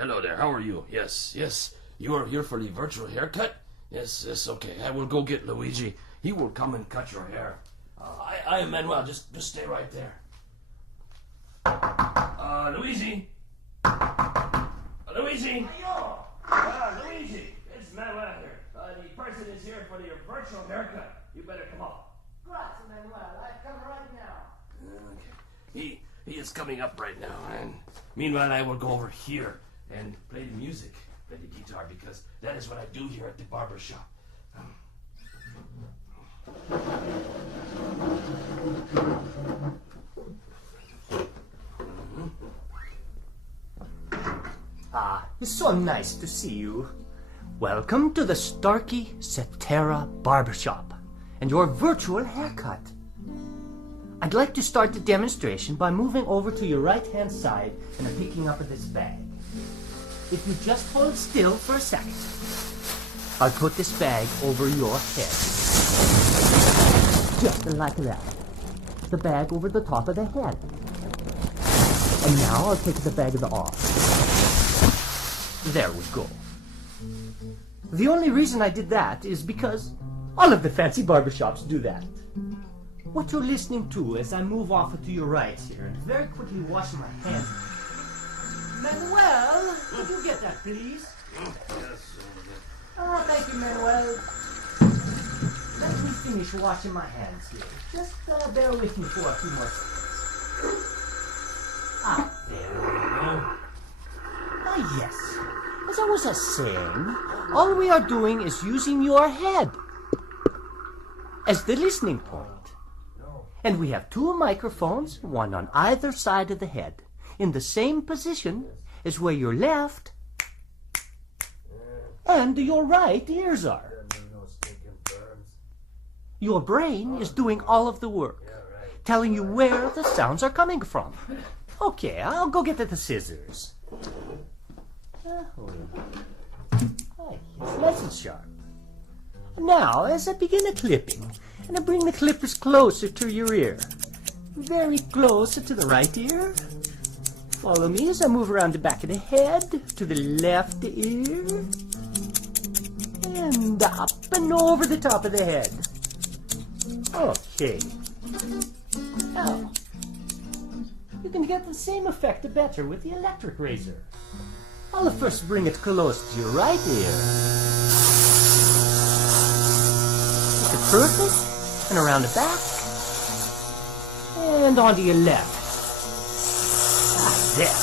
hello there. How are you? Yes, yes. You are here for the virtual haircut? Yes, yes, okay. I will go get Luigi. He will come and cut your hair. I am Manuel. Just stay right there. Luigi? Luigi? Luigi, it's Manuel here. The person is here for your virtual haircut. You better come up. Grazie, Manuel. I come right now. Okay. He is coming up right now, and meanwhile I will go over here and play the music, play the guitar, because that is what I do here at the barber shop. It's so nice to see you. Welcome to the Starkey Cetera Barbershop and your virtual haircut. I'd like to start the demonstration by moving over to your right-hand side and picking up this bag. If you just hold still for a second, I'll put this bag over your head. Just like that. The bag over the top of the head. And now I'll take the bag off. There we go. The only reason I did that is because all of the fancy barbershops do that. What you're listening to as I move off to your right here and very quickly wash my hands. Manuel, could you get that, please? Yes. Thank you, Manuel. Let me finish washing my hands here. Just bear with me for a few more seconds. There we go. Yes. As I was saying, all we are doing is using your head as the listening point. And we have two microphones, one on either side of the head, in the same position as where your left and your right ears are. Your brain is doing all of the work, telling you where the sounds are coming from. Okay, I'll go get the scissors. It's nice and sharp. Now, as I begin the clipping, and I bring the clippers closer to your ear, very close to the right ear. Follow me as I move around the back of the head to the left ear, and up and over the top of the head. Okay. Now, you can get the same effect better with the electric razor. I'll first bring it close to your right ear. It's perfect. And around the back. And onto your left. There.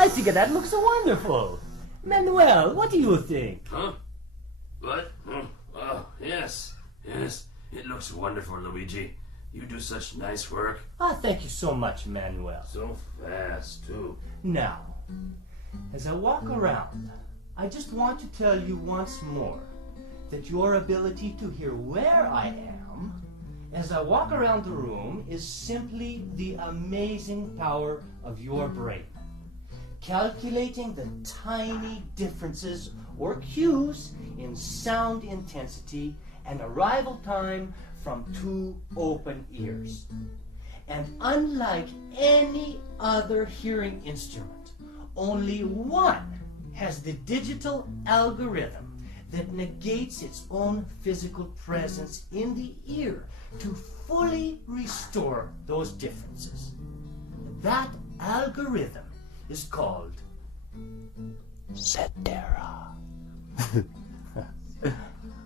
I think that looks wonderful. Manuel, what do you think? Huh? What? Oh, yes. Yes. It looks wonderful, Luigi. You do such nice work. Thank you so much, Manuel. So fast, too. Now, as I walk around, I just want to tell you once more that your ability to hear where I am as I walk around the room is simply the amazing power of your brain. Calculating the tiny differences or cues in sound intensity and arrival time from two open ears. And unlike any other hearing instrument, only one has the digital algorithm that negates its own physical presence in the ear to fully restore those differences. That algorithm is called Cetera.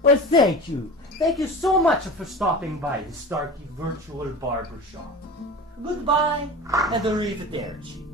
Well, thank you. Thank you so much for stopping by the Starkey Virtual Barbershop. Goodbye and arrivederci.